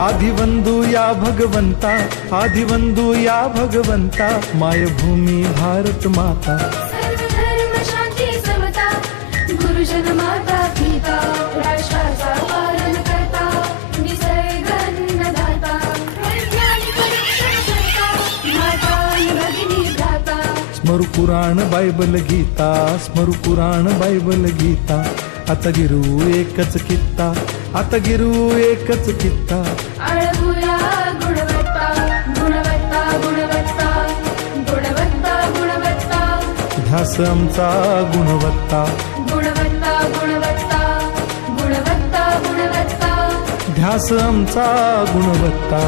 आदिवंदू या भगवंता, आदिवंदू या भगवंता, मायभूमी भारत माता. सर्व धर्म शांती समता, गुरुजन माता पिता, राष्ट्राचा पालन करता, निसर्ग अन्नदाता, वैज्ञानिक रक्षणकर्ता, माता आणि भगिनी भ्राता. स्मरू पुराण बायबल गीता, स्मरू पुराण बायबल गीता. आता गिरू एकच कित्ता, आता गिरू एकच कित्ता. आळवूया गुणवत्ता, गुणवत्ता, गुणवत्ता, गुणवत्ता, गुणवत्ता, ध्यास आमचा गुणवत्ता, गुणवत्ता, गुणवत्ता, गुणवत्ता, गुणवत्ता. ध्यास आमचा गुणवत्ता.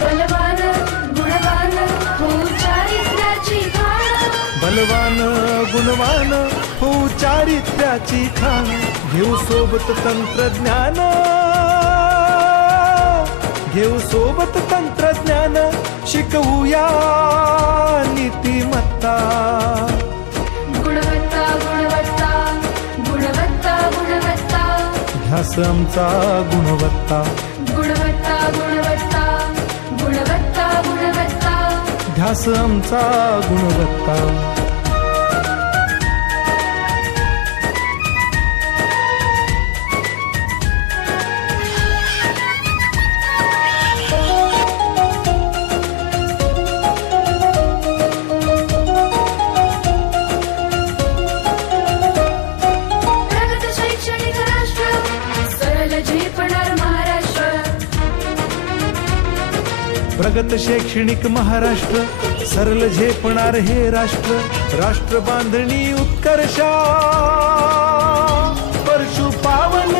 बलवान गुणवान हो चारित्र्याची खाण, बलवान गुणवान हो चारित्र्याची खाण. घेऊ सोबत तंत्रज्ञान, घेऊ सोबत तंत्रज्ञान, शिकवूया नीतिमत्ता. गुणवत्ता, गुणवत्ता, गुणवत्ता, गुणवत्ता, ध्यास आमचा गुणवत्ता, गुणवत्ता, गुणवत्ता, गुणवत्ता, गुणवत्ता. ध्यास आमचा गुणवत्ता. प्रगत शैक्षणिक राष्ट्र, सरळ झेपणार महाराष्ट्र. प्रगत शैक्षणिक महाराष्ट्र, सरल झेपणार हे राष्ट्र. राष्ट्र बांधणी उत्कर्षा, परशु पावन